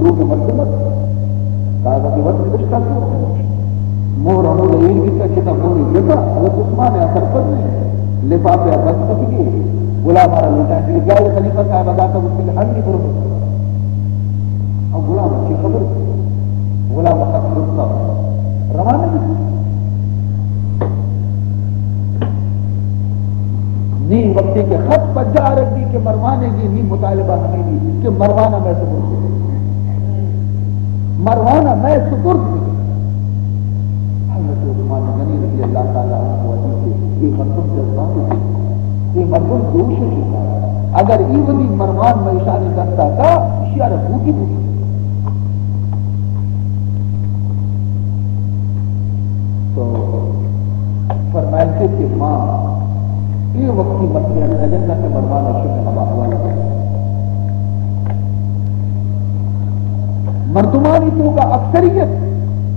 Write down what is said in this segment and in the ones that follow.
لوگ مردمت کاغذی وقت رشتہ کیوں مور انہوں نے یہ کتا چتا موری جتا حضرت عثمان اثر پر نہیں لفافہ بس پتگی غلام آرہ لیتا ہے کہ جائے خلیفہ صاحب اگاتا اس کے حل نہیں کرو اور غلام اچھی خبر غلام وقت رکھتا روانہ بھی نہیں وقتی کے خط پر جا رکھی کہ مروانے کی نہیں مطالبہ نہیں دی کہ مروانا میں سپرد مروانا میں سپرد حضرت عثمان غنی رضی اللہ تعالیٰ عنہ یہ مردم جذباتی تھی یہ مردم دوش ہوتا ہے اگر ایونی مروان میں اشارے کرتا تھا اشارہ بھوٹی بھوٹی تو فرمائتے کہ ماں یہ وقتی مسئلہ اجندہ کے مروانا شکر ہوا حوالہ ہے مردمانی تو کا اکثریت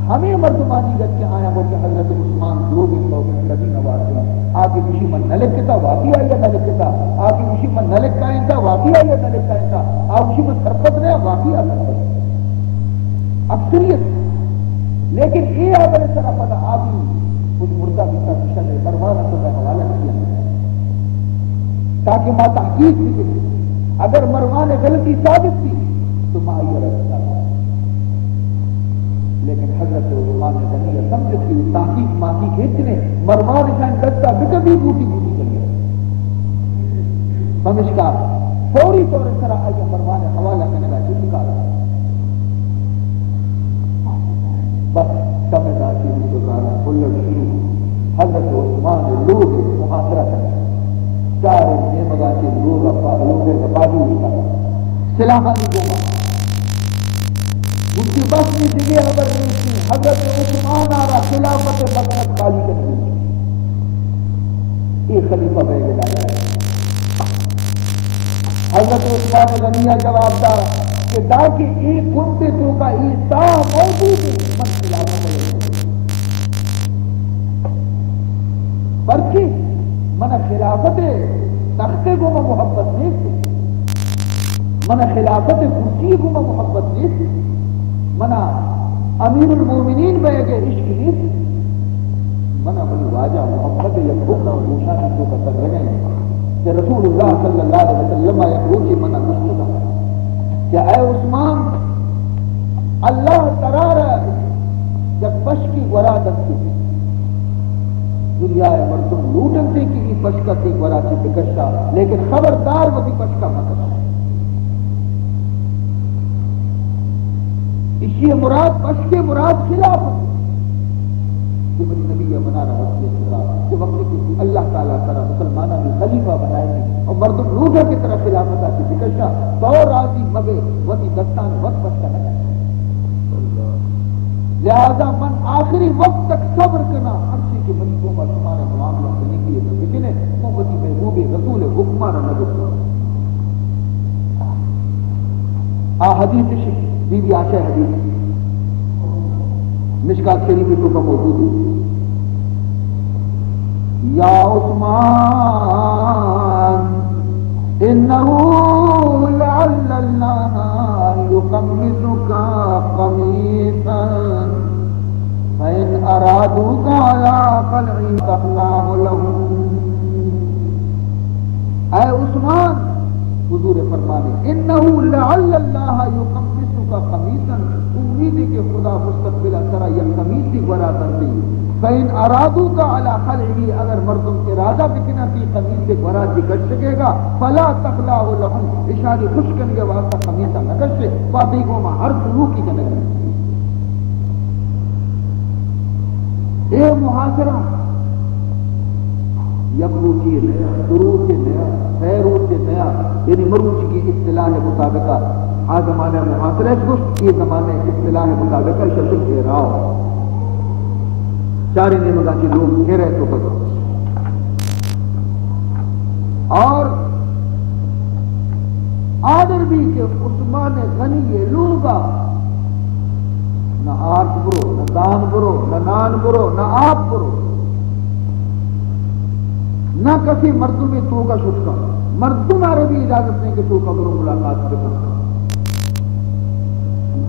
ہمیں مردمانی گت کے آیا وہ کہ حضرت عثمان دروگی صوبت لدی نوازی آگے کسی من نلک کتا واقعی آیا نلک کتا آگے کسی من نلک کائیں تھا واقعی آیا نلک کائیں تھا آگے کسی من سرپت رہا واقعی آیا اکثریت لیکن یہ آگر سرہ پتا آگی کچھ مردہ بیتا کشن ہے مروانا تو میں حوالہ کیا تاکہ ماں تحقیق بھی کرے اگر مروان غلطی ثابت تھی تو ماں یہ رکھتا لیکن حضرت عثمان غنی سمجھ کی تحقیق ماں کی کھینچنے مروان شان دستا بکبھی بوٹی بوٹی کریے سمجھ کا فوری طور اس طرح آئیے مروان حوالہ کرنے کا جو نکالا بس سمجھا کی گزارا بلڑ شروع حضرت عثمان لوگ محاصرہ کرنے چار نے مگا کے لوگ بازو ہوتا سلاحانی گوما ان کی بس میں جگہ خبر نہیں تھی حضرت عثمان آ رہا خلافت بغداد خالی کرنے ایک خلیفہ بہ گیا حضرت عثمان غنیہ جواب دار کہ تاکہ ایک کنتے تو کا ایسا موجود ہے من خلافت برکی من خلافت تختے کو میں محبت نہیں تھی من خلافت کرسی کو میں محبت نہیں تھی من امیر المومنین بے گئے عشق نہیں تھی من بلی واجہ محبت یکبکنا و موشا کی تو کتر رہے کہ رسول اللہ صلی اللہ علیہ وسلم یقول من مستدہ کہ اے عثمان اللہ ترار جب بش کی ورادت کی دنیا مردم لوٹن سے کی پشکا سے ورا سے بکشا لیکن خبردار وہ بھی پشکا مکشا اسی مراد پشکے مراد خلاف کہ بنی نبی بنا رہا ہے کہ وقت کی اللہ تعالیٰ کرا مسلمانہ بھی خلیفہ بنائے گی اور مردم لوٹن کی طرح خلافت آتی بکشا تو راضی مبے وہ بھی دستان وقت پشکا نہ لہذا من آخری وقت تک صبر کرنا عرصی کے بنی کو پر تمہارا معاملہ کرنے کے لیے لیکن محبتی محبوب رسول حکمانہ نبی حدیث بی بی عائشہ حدیث مشکات شریف کو کا موجود ہے یا عثمان انہو لعل اللہ يقمصك قميصا فإن أرادوك على قلعي تخلاه لهم اے عثمان حضور فرمانے انہو لعل اللہ يقمصك قميصا امید ہے کہ خدا مستقبل ترا یہ قمیص ہی بنا کرتی فإن أرادوك على قلعي اگر مردم کے ارادہ بکنا تھی قمیص سے برا کٹ سکے گا فلا تخلاه لهم اشارے خوش کرنے کے واسطہ قمیصہ نہ کر سے فاتحوں میں ہر سلوک کی جنگ اے محاصرہ یمروچی نیا دروچ نیا خیروچ نیا یعنی مروچ کی اصطلاح مطابقہ آ زمانہ محاصرہ گشت یہ زمانے اصطلاح مطابقہ شدت گھیراؤ چارے نے مگا کہ لوگ گھیرے تو بس اور آدر بھی کہ عثمان غنی یہ لوگا نہ آرٹ برو نہ دان برو نہ نان برو نہ آپ برو نہ کسی مردم تو کا شکا مردم عربی اجازت نہیں کہ تو کا برو ملاقات کرنا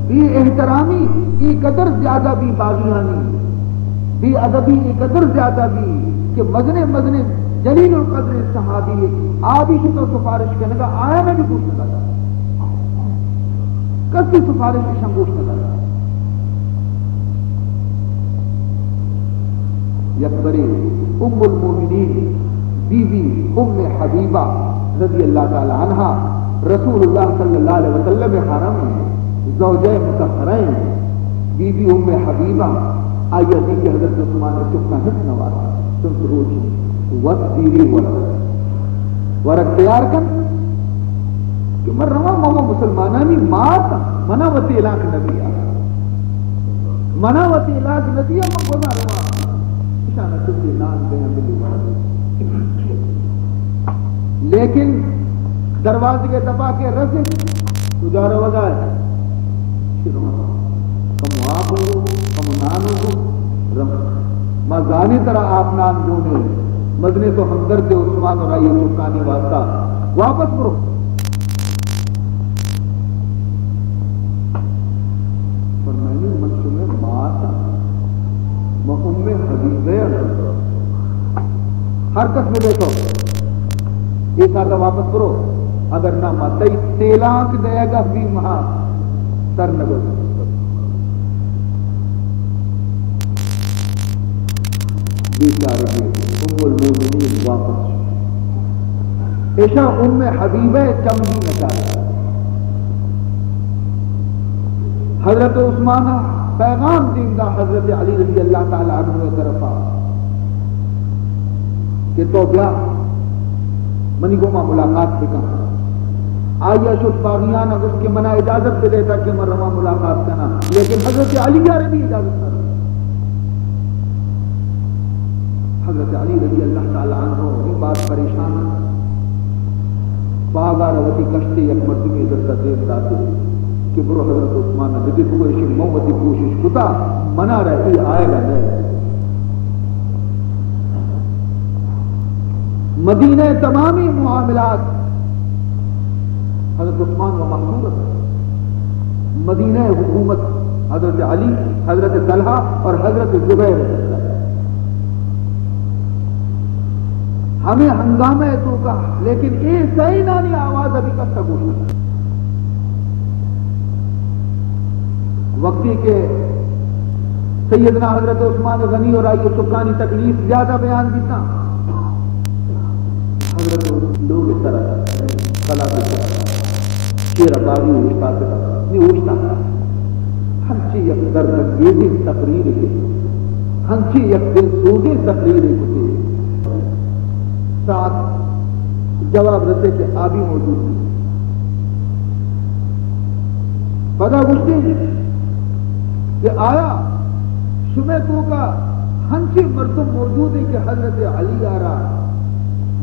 ای احترامی ای قدر زیادہ بھی باغیانی بھی ادبی ای قدر زیادہ بھی کہ مزنے جلیل القدر صحابی آبی سے تو سفارش کرنے کا آیا میں بھی گوشت لگا کسی سفارش کی شنگوشت لگا یکبری ام المومنین بی بی ام حبیبہ رضی اللہ تعالی عنہ رسول اللہ صلی اللہ علیہ وسلم حرم زوجہ مطہرین بی بی ام حبیبہ آئی عزیز کی حضرت عثمان نے چکا حس نوازا تم سروجی وَدِّيرِ ورق تیار کن کہ مر رواں ماما مسلمانانی ماتا مناوتی علاق نبی مناوتی علاق نبی مقبضہ رواں اشانہ چکی نان دیں ملی لیکن دروازے کے دبا کے رسے تجارہ وگا ہے کم آپ ہو کم نان ہو مزانی طرح آپ نان جونے مدنے تو ہمدرد عثمان اور آئیے چکانی واسطہ واپس کرو پر میں نے منصوبے ماتا میں ام حبیبہ ہر کس میں دیکھو ایک آدھا واپس کرو اگر نہ ماتی تیلاک دے گا بھی مہا سر نگو بیچارے ام المومنین واپس ایشا ام حبیبہ چمگی نکالا حضرت عثمان پیغام دیندہ حضرت علی رضی اللہ تعالی عنہ طرفا کہ تو بیا منی کو ماں ملاقات بکا آیا شد باغیانا اس کے منع اجازت دے دیتا کہ من رواں ملاقات کرنا لیکن حضرت علی رضی اجازت کرنا حضرت علی رضی اللہ تعالی عنہ یہ بات پریشان باغا روتی کشتی ایک مردمی ادھر کا دیر داتے کہ برو حضرت عثمان نے دیکھ کوئی شی موتی کوشش کتا منع رہتی آئے گا نہیں مدینہ تمامی معاملات حضرت عثمان و محمود مدینہ حکومت حضرت علی حضرت طلحہ اور حضرت زبیر ہمیں ہنگامہ ہے تو کا لیکن یہ صحیح نانی آواز ابھی کب تک اٹھنا وقتی کے سیدنا حضرت عثمان غنی اور آئیے سکانی تکلیف زیادہ بیان دیتا حضرت لوگ اس طرح خلا دیتا شیر باغی اوشتا دیتا نہیں اوشتا ہنچی یک درد گیدی تقریر کے ہنچی یک دل سوگی تقریر کے ساتھ جواب رہتے کہ آبی موجود تھی پتا گشتی کہ آیا شمع تو کا ہنچی مردم موجود ہے کہ حضرت علی آ رہا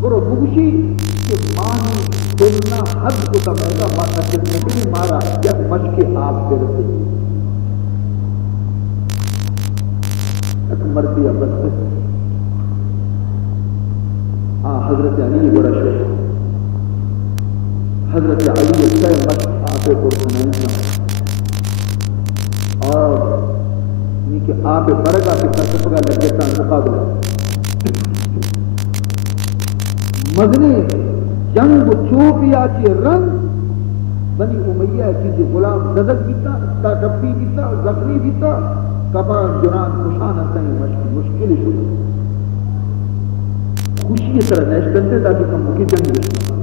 برو بگشی کہ مانی دلنا حد کو تمہیگا ماتا جتنے بھی مارا یک مشک آپ دے رہتے ایک مردی عبد سے حضرت علی بڑا شیخ حضرت علی سے مشک آپے کو سنائیں اور یہ کہ آپ برگا پہ سرکفگا لگتا مقابلہ مدنی جنگ چوپیا چی رنگ بنی امیہ چیزی غلام نزد بیتا تا ڈبی بیتا زخمی بیتا کبان جنان خوشان انتہی مشکل شد خوشی اس طرح نیش کرتے تاکہ کم مکی جنگ بشنا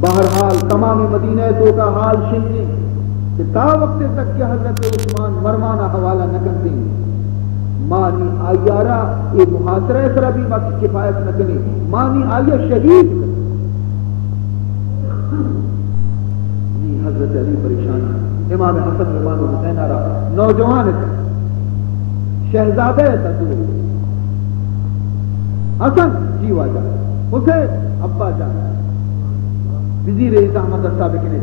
بہرحال تمام مدینہ تو کا حال شنی کہ تا وقت تک کہ حضرت عثمان مرمانہ حوالہ نہ کرتے مانی آیارہ یہ محاصرہ اس طرح بھی وقت کفایت نہ کرنی مانی آیا شہید حضرت علی پریشان امام حسن امام حسین آ رہا نوجوان شہزادہ تدور حسن جیوا جا حسین ابا جا وزیر احمد صاحب نے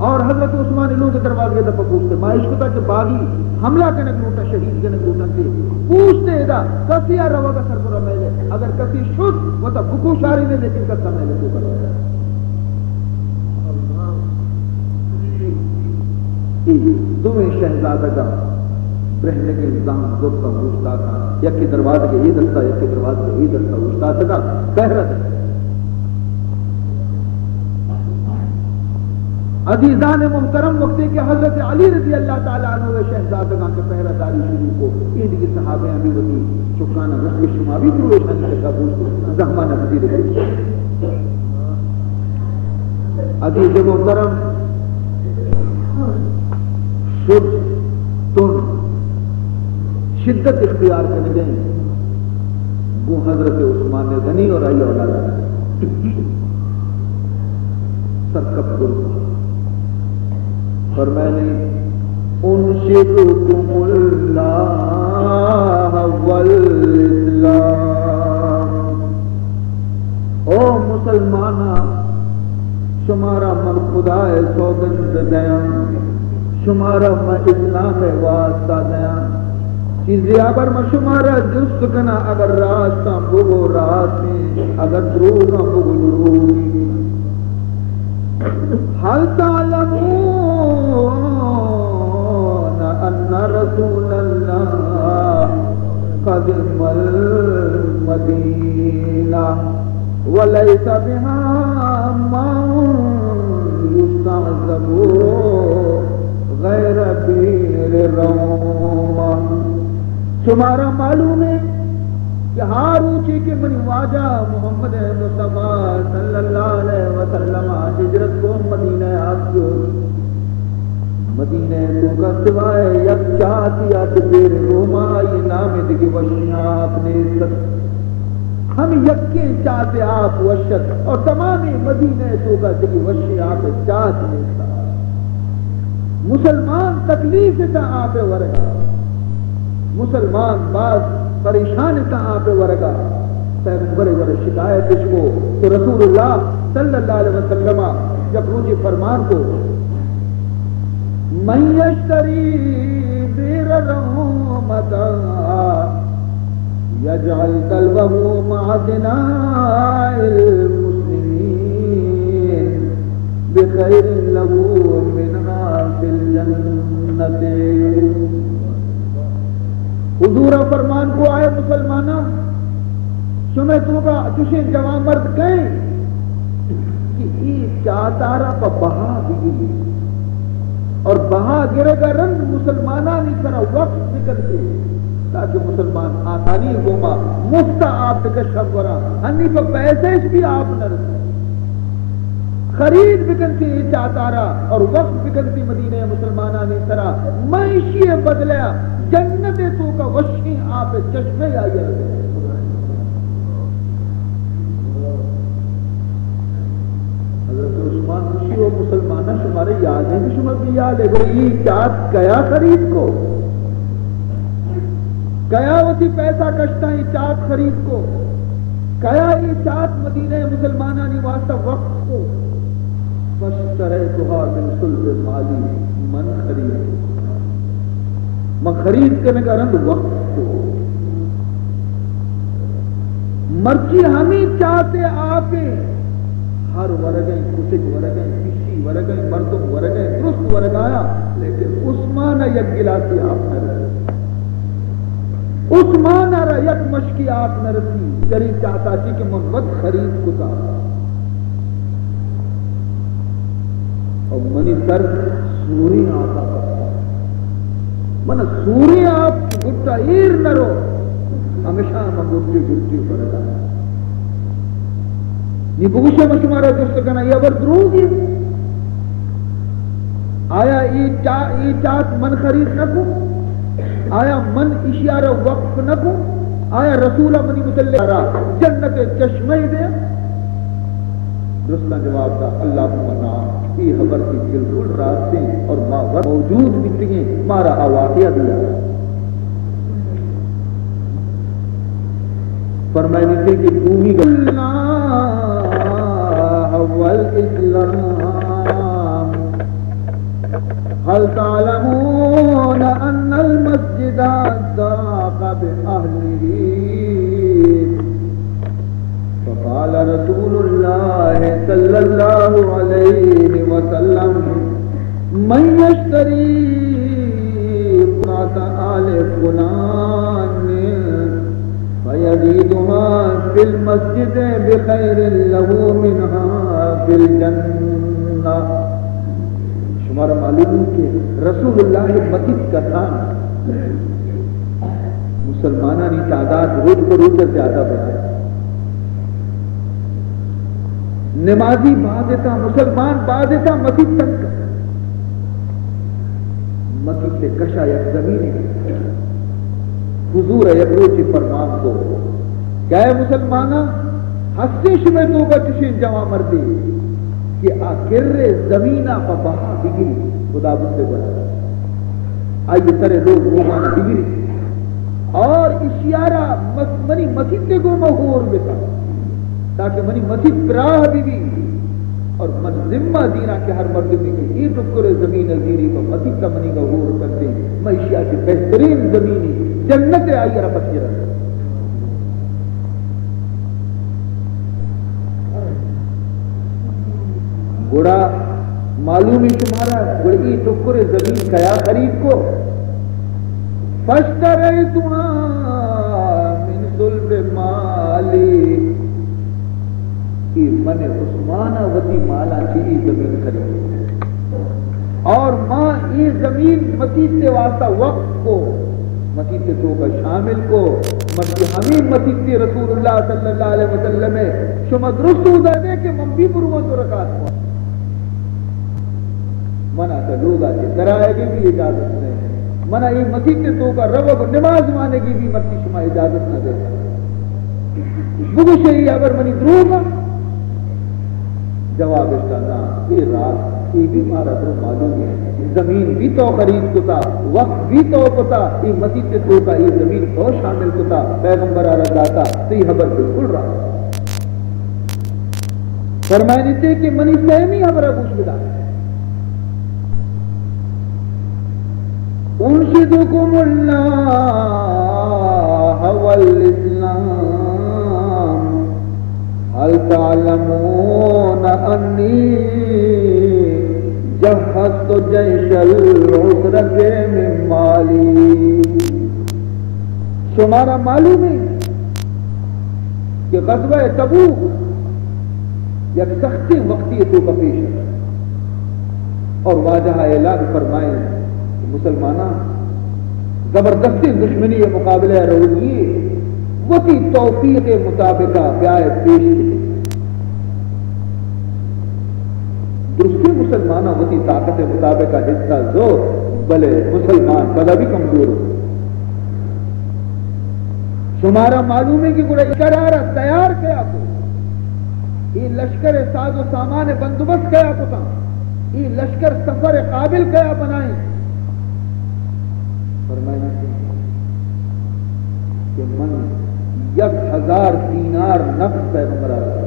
اور حضرت عثمان لوگ دروازے کے دفعہ پوچھتے مائش کو تھا کہ باغی حملہ کرنے لوٹا شہید کرنے لوٹا تھے پوچھتے دا کسی آ روا کا سربراہ میلے اگر کسی شد وہ تو بکو شاری نے لیکن کسا میلے کو کرا تمہیں شہزادگا رہنے کے انسان دوستہ پوچھتا تھا یکی دروازے کے یہ دستا یکی دروازے کے یہ دستا پوچھتا تھا پہرا تھا عزیزان محترم وقتی کہ حضرت علی رضی اللہ تعالیٰ عنہ شہزادگاں کے پہرہ داری شروع کو عید کی صحابہ ابھی وزی چکانا رسل شماوی پرویشانی کے قبول زحمانہ وزیر کے عزیز محترم شد تن شدت اختیار کرنے گئے وہ حضرت عثمان غنی اور آئی اولاد سرکب گرد فرمانے انشدکم اللہ والاسلام او مسلمانہ شمارا من خدا سوگند دیاں شمارا من اسلام واسطہ دیاں چیزی اگر میں شمارا جست کنا اگر راستہ بگو راستے اگر دروگا بگو دروگی حل تعلمون ان رسول اللہ قدم المدینہ ولیس بها من یستعذب غیر بیر روم تمہارا معلوم ہے کہ ہاروچی کے منی واجہ محمد مصطفیٰ صلی اللہ علیہ وسلم ہجرت کو مدینہ آپ مدینہ تو کا سوائے یک چاہتی آت بیر روما یہ نام دکی وشیاں اپنے ہم یکی چاہتے آپ وشت اور تمامی مدینہ تو کا دکی وشیاں آپ چاہتے مسلمان تکلیف تا آپ ورگا مسلمان بعض پریشان تا آپ ورگا پیغمبر ور شکایت اس کو تو رسول اللہ صلی اللہ علیہ وسلم جب روجی فرمان کو من یشتری بیر رومتا یجعل قلبه معدنا المسلمین بخیر له منها فی الجنت حضور فرمان کو آئے مسلمانہ شمیں تو کا چشیں جوان مرد کہیں کہ یہ چاہتارا پا بہا بھی اور بہا گرے گا رنگ مسلمانہ نہیں کرا وقت نکلتے تاکہ مسلمان آسانی گوما مفتہ آپ کا شبورا ہنی پا پیسے بھی آپ نہ رسے خرید بکنتی چاہتارا اور وقت بکنتی مدینہ مسلمانہ نہیں کرا معیشی بدلیا جنت تو کا وشی آپ چشمے آئی ہے حضرت عثمان خوشی و مسلمانہ شمارے یاد ہیں کہ شمار بھی یاد ہے کہ یہ چاہت کیا خرید کو کیا وسی پیسہ کشتا ہے چاہت خرید کو کیا یہ چاہت مدینہ مسلمانہ نہیں واسطہ وقت کو فَاشْتَرَيْتُهَا مِنْ صُلْبِ مَالِي من خرید میں خرید کے میں کرند وقت کو مرچی ہمیں چاہتے آپ ہر ورگیں کسک ورگیں کسی ورگیں مردم ورگیں درست ورگایا لیکن عثمان یک گلاسی آپ نہ رسی عثمان یک مشکی آپ نہ رسی جری چاہتا چی کہ محمد خرید کتا اور منی سر سوری آتا من سوری آپ کی گٹا ایر نہ رو ہمیشہ میں گٹی پڑتا ہے یہ بگوشہ میں شمارا جست کنا یہ ابر دروگی آیا ای چاہت من خرید نکو آیا من اشیارہ وقف نکو آیا رسولہ منی متعلق رہا جنت چشمہ دے درستہ جواب دا اللہ منا یہ خبر کی بالکل راستے اور موجود بھی تھیں مارا واقعہ دیا فرمائنی تھی کہ بھومی اللہ والاسلام هل تعلمون ان المسجد ضاق بأهله فقال رسول الله صلى الله عليه وسلم من یشتری قرات آل فلان فیزیدها فی المسجد بخیر له منها فی الجنہ. شمارا معلوم ہے کہ رسول اللہ مسجد کا تھا مسلمانوں کی تعداد روز کو روز زیادہ بڑھا. نمازی بعض تھا مسلمان بعض تھا مسجد تک مسجد سے کشا یک زمین حضور یک روچی فرمان کو کیا ہے مسلمانہ ہستے شمیں تو بچشیں جوان مردی کہ آخر زمینہ پا بہا بگری خدا بندے بڑھا آئیے سرے لوگ روحانہ بگری اور اشیارہ منی مسجد کو مغور بتا تاکہ منی مسجد پراہ بھی اور من ذمہ دینا کہ ہر مرد بھی کہ یہ ٹکر زمین الزیری کو مسجد کا منی غور کرتے ہیں میں اشیاء کی بہترین زمینی جنت آئی رفت کی رہا گوڑا معلومی تمہارا گوڑی ٹکر زمین کیا خرید کو فاشتریتها من صلب مالی کہ من عثمانہ وتی مالا چیزی زمین خرید اور ماں یہ زمین مسجد سے واسطہ وقت کو مسجد سے تو کا شامل کو مسجد ہمیں مسجد سے رسول اللہ صلی اللہ علیہ وسلم شما درست ہو دے کہ من بھی پروان تو رکھات ہوا منع کا لوگا کے کرائے گی بھی اجازت نہیں منع یہ مسجد سے تو کا رب نماز مانے کی بھی مرتی شما اجازت نہ دیتا بگو شہی اگر منی دروگا جواب اشتانا یہ رات یہ بھی مارا تو معلوم ہے زمین بھی تو خرید کو تھا وقت بھی تو کو تھا یہ مسجد سے تو کا یہ زمین تو شامل کو تھا پیغمبر علیہ جاتا تو یہ خبر بالکل رہا فرمائنے تھے کہ منی سہمی خبر پوچھ بدا انشدکم اللہ والاسلام هل تعلمون انی جہزت جیش العسرة من مالی شمارا معلوم ہے کہ غزوہ تبوک یک سختی وقتی تو کا پیش ہے اور واجہ اعلان فرمائیں مسلمانہ زبردستی دشمنی مقابلہ رویے وتی توفیق مطابقہ بیایت پیش کی درستی مسلمانہ وتی طاقت مطابقہ حصہ زور بلے مسلمان بلا بھی کمزور ہو شمارا معلوم ہے کہ گوڑا اقرارہ تیار کیا کو یہ لشکر ساز و سامان بندوبست کیا کو تھا یہ لشکر سفر قابل کیا بنائیں فرمائنا کہ من 1000 دینار نفس پیغمبر آتا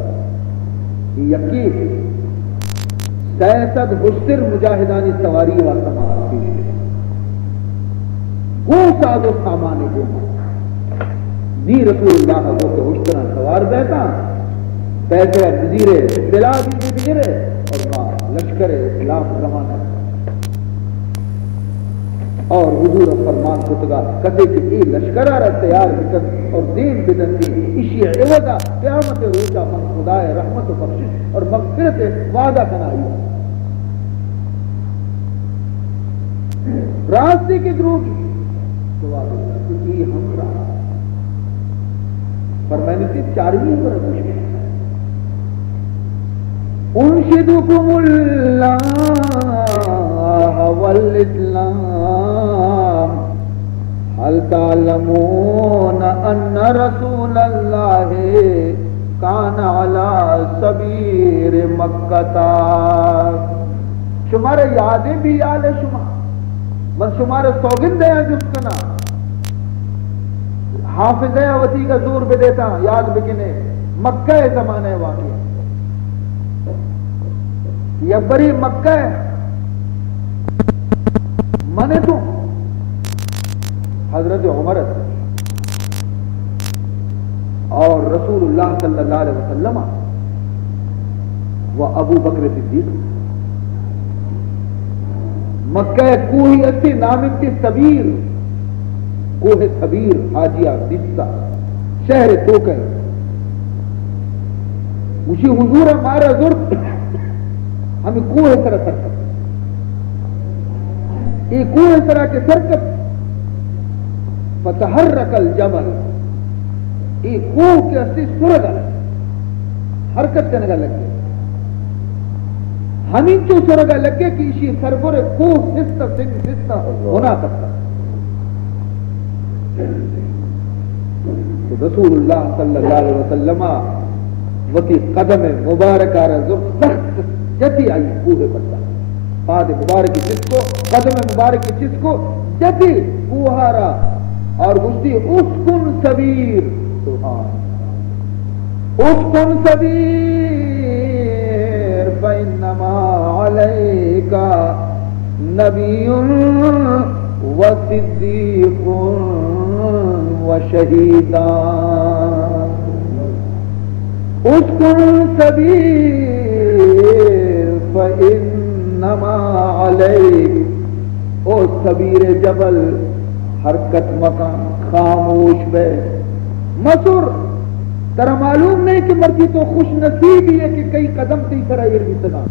یکی 600 حسر مجاہدانی سواری واسطہ مہار پیش ہے وہ ساز و سامان کو نی رسول اللہ کو کہ حسرہ سوار دیتا پیسے جزیرے بلاد بھی اور ماں لشکر اسلام زمانہ اور حضور فرمان کتگا کہتے کہ یہ لشکر آرہ تیار بکن اور دین بدن دی اسی عوضہ قیامت روچہ من خدای رحمت و بخشش اور مغفرت وعدہ کنائی راستے کی دروگی جواب اللہ کہ یہ ہم راہ فرمائنے کی 4ویں پر مشکل انشدکم اللہ والاسلام هل تعلمون ان رسول اللہ کان علی سبیر مکہ شمارے یادیں بھی یاد ہے من شمارے سوگن دیا جس کنا حافظ وطی کا زور بھی دیتا یاد بکنے مکہ زمانے واقعی یہ بری مکہ منے تو حضرت عمر اور رسول اللہ صلی اللہ علیہ وسلم و ابو بکر صدیق مکہ کوہی اسی نامتی سبیر، کوہ سبیر حاجیہ دستا شہر تو کہیں مجھے حضور ہمارا ضرورت ہمیں کوہ طرح سرکت یہ کوہ طرح کے سرکت فتحرک الجبل یہ کوہ کے اسی سرگا حرکت کرنے کا لگے ہمیں جو سرگا لگے کہ اسی سربر کوہ سستا سنگ سستا ہونا کرتا تو رسول اللہ صلی اللہ علیہ وسلم وتی قدم مبارکہ رضو سخت جتی آئی کوہ پڑتا پاد مبارکی جس کو قدم مبارکی جس کو جتی کوہارا اور گشتی اسکن سبیر سبحان اسکن سبیر فإنما علیک نبی وصدیق وشہیدان اسکن سبیر فإنما علیک او سبیر جبل حرکت مکان خاموش بے مسور ترا معلوم نہیں کہ مرضی تو خوش نصیب ہی ہے کہ کئی قدم تی طرح یہ سنا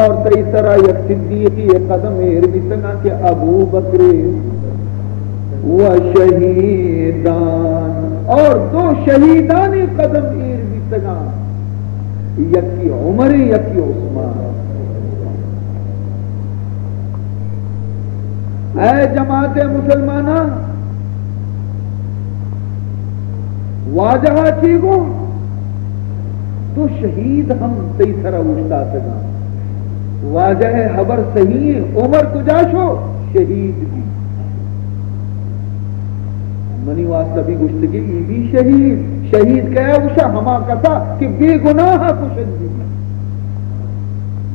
اور تی طرح یک صدیقی قدم یہ سنا کہ ابو بکر و شہیدان اور دو شہیدان قدم یہ سنا یکی عمر یکی عثمان اے جماعت مسلمانہ واجہ چیگو تو شہید ہم تی طرح اٹھتا سکا واجہ خبر صحیح ہے عمر کجاشو شہید بھی منی واسطہ بھی گشتگی یہ بھی شہید شہید کہا اوشا ہما کسا کہ بے گناہ کشک بھی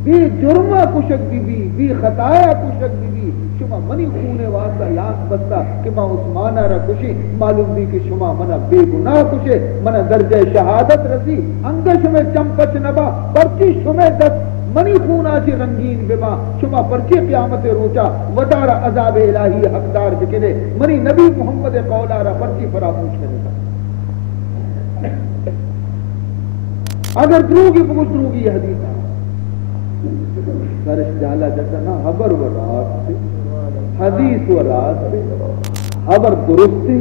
بے جرمہ کشک بھی بے خطایا کشک بھی شما منی خونے واسطہ یاد بستا کہ ما عثمانہ را کشی معلوم بھی کہ شما منا بے گناہ کشے منا درجہ شہادت رسی انگش میں چمپچ نبا پرچی شما دست منی خونا چی رنگین بما شما پرچی قیامت روچا ودار عذاب الہی حقدار بکنے منی نبی محمد قولا را پرچی فراموش کرنے کا اگر دروگی بگوش دروگی یہ حدیث سرش جالا جیسا نا حبر و راست سے حدیث و راست سے حبر درست سے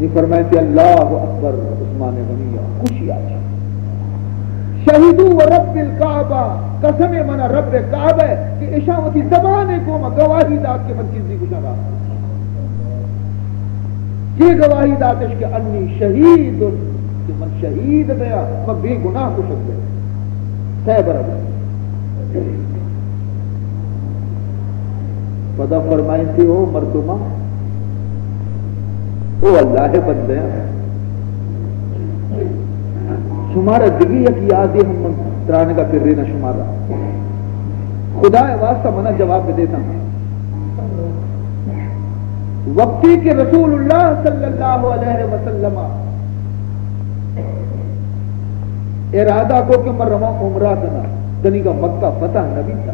یہ فرمائے کہ اللہ اکبر عثمان غنی خوشی آجا شہیدو و رب الکعبہ قسم منا رب کعبہ کہ اشامتی زبانے کو میں گواہی داد کے من چیزی کچھ رہا یہ گواہی دادش کہ انی شہید کہ من شہید دیا میں بے گناہ کو شکل ہے سیبر اب پدا فرمائیں تھی او مردمہ او اللہ بندے شمارا دگی یک یادی ہم ترانے کا پھر رینا شمارا خدا واسطہ منا جواب دیتا ہوں وقتی کہ رسول اللہ صلی اللہ علیہ وسلم ارادہ کو کہ مرمہ عمرہ کنا دنی کا مکہ فتح نبی تھا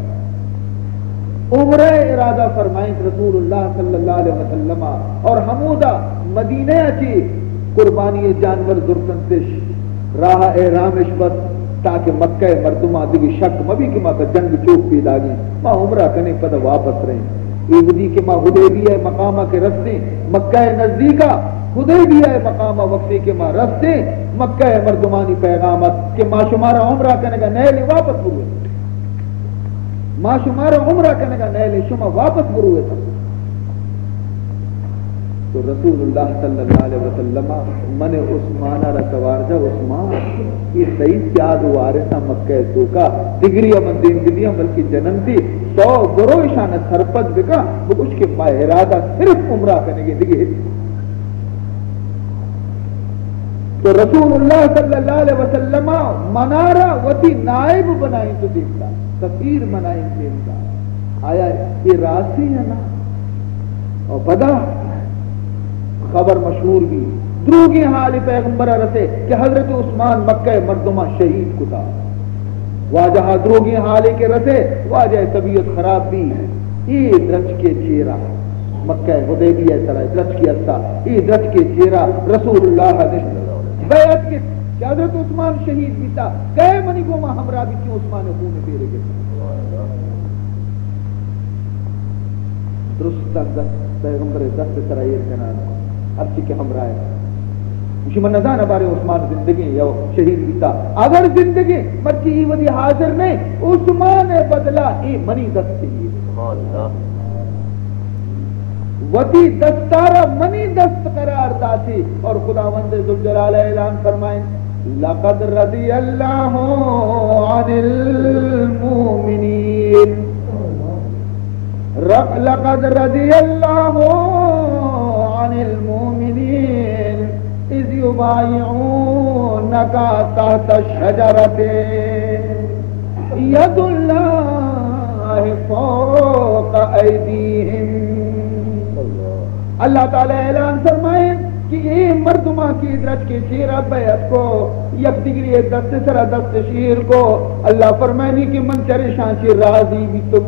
عمرہ ارادہ فرمائیں رسول اللہ صلی اللہ علیہ وسلم اور حمودہ مدینہ چی قربانی جانور زرسنتش راہ احرامش بس تاکہ مکہ مردمہ دیگی شک مبی کہ ماں کا جنگ چوک پیدا گئی ماں عمرہ کنے پتہ واپس رہیں ایودی کہ ماں حدیبیہ مقامہ کے رستے مکہ نزدیکہ حدیبیہ مقامہ وقتی کہ ماں رستے مکہ مردمانی پیغامت کہ ماں شمارا عمرہ کنے کا نیلی واپس بروے ماں شمارا عمرہ کنے کا نیلی شما واپس بروے تھا تو رسول اللہ صلی اللہ علیہ وسلم من عثمانہ رکوار جا عثمان یہ صحیح سیاد وارثہ مکہ سوکا دگری من دین دنیا بلکہ جنم تھی 100 گروشان سرپت بکا وہ کچھ کے ارادہ صرف عمرہ کرنے کی دگی تو رسول اللہ صلی اللہ علیہ وسلم منارہ وتی نائب بنائیں تو دیکھتا سفیر بنائیں دیکھتا آیا یہ راسی ہے نا اور پدا خبر مشہور بھی دروگی حال پیغمبرہ رسے کہ حضرت عثمان مکہ مردمہ شہید کتا واجہ دروگی حالے کے رسے واجہ طبیعت خراب بھی ای درچ کے چیرہ مکہ حدیبیہ سرائے درچ کی اثا ای درچ کے چیرہ رسول اللہ بیعت کے حضرت عثمان شہید بھی تھا کہے منی کو ماں ہمراہ بھی کیوں عثمان خون میں پیرے گئے درستہ دست پیغمبر دست سرائے جنان اب چی کے ہمراہ ہے مجھے من نظانہ بارے عثمان زندگی یا شہید بھی تھا اگر زندگی مرچی ہی ودی حاضر نہیں عثمان بدلا ای منی دست چاہیے وتی دستارہ منی دست قرار داتی اور خداوند ذوالجلال اعلان فرمائیں لقد رضی اللہ عن المؤمنین لقد رضی اللہ عن المؤمنین اذ یبایعونک تحت الشجرۃ ید اللہ فوق ایدیہم اللہ تعالی اعلان فرمائے کہ یہ مردمہ کی درج کے شیرہ بیعت کو یک دیگری دست سرہ دست شیر کو اللہ فرمائنی کہ من چرے شانچی راضی بھی تم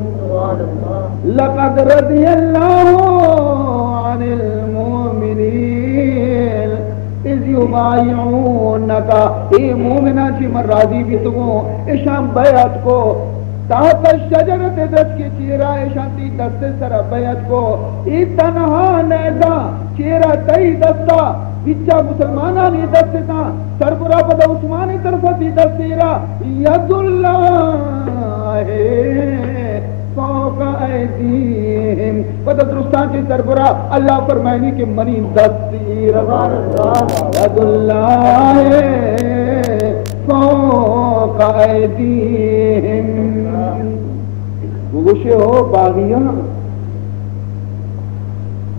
لقد رضی اللہ عن المؤمنین اذ یبایعونکا اے مومنہ چی من راضی بھی تمو اشام بیعت کو تحت الشجرۃ دست کے چیرہ شانتی دست سر بیعت کو ای تنہا نیدہ چیرہ تئی دستا بچہ مسلمانانی دست تا سربرا پدا عثمانی طرفتی دست تیرہ ید اللہ فوق ایدیہم پدا درستان کی سربرا اللہ فرمائنی کہ منی دست تیرہ ید اللہ فوق ایدیہم گوشے ہو باغیاں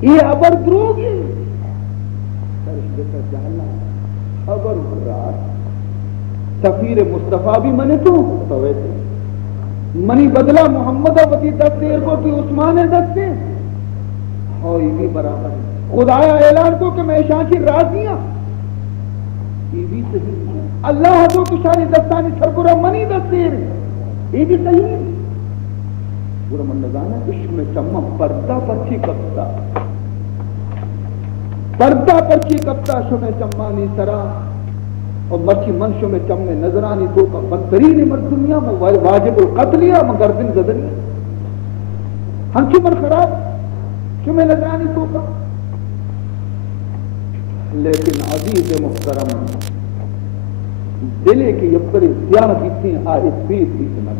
یہ ابر دروگی سرشدہ جہلا ابر مرات سفیر مصطفیٰ بھی منے تو تویتے منی بدلا محمد وطی دست دیر کو کہ عثمان دست دیر ہوئی بھی برابر خدایا اعلان کو کہ میں شانچی راضیاں یہ بھی صحیح اللہ تو کشاری دستانی سرکرہ منی دست دیر یہ بھی صحیح پورا من نظانہ عشق میں چمہ پردہ پرچی کبتا پردہ پرچی کبتا شمع چمانی سرا اور مرچی من شمع چمع نظرانی تو کا بدترین مرد دنیا میں واجب القتلیا میں گردن زدنی ہنچی من خراب شمع نظرانی تو کا لیکن عزیز محترم دلے کی یپری زیادہ بیتیں آئیت بیت بیت نہ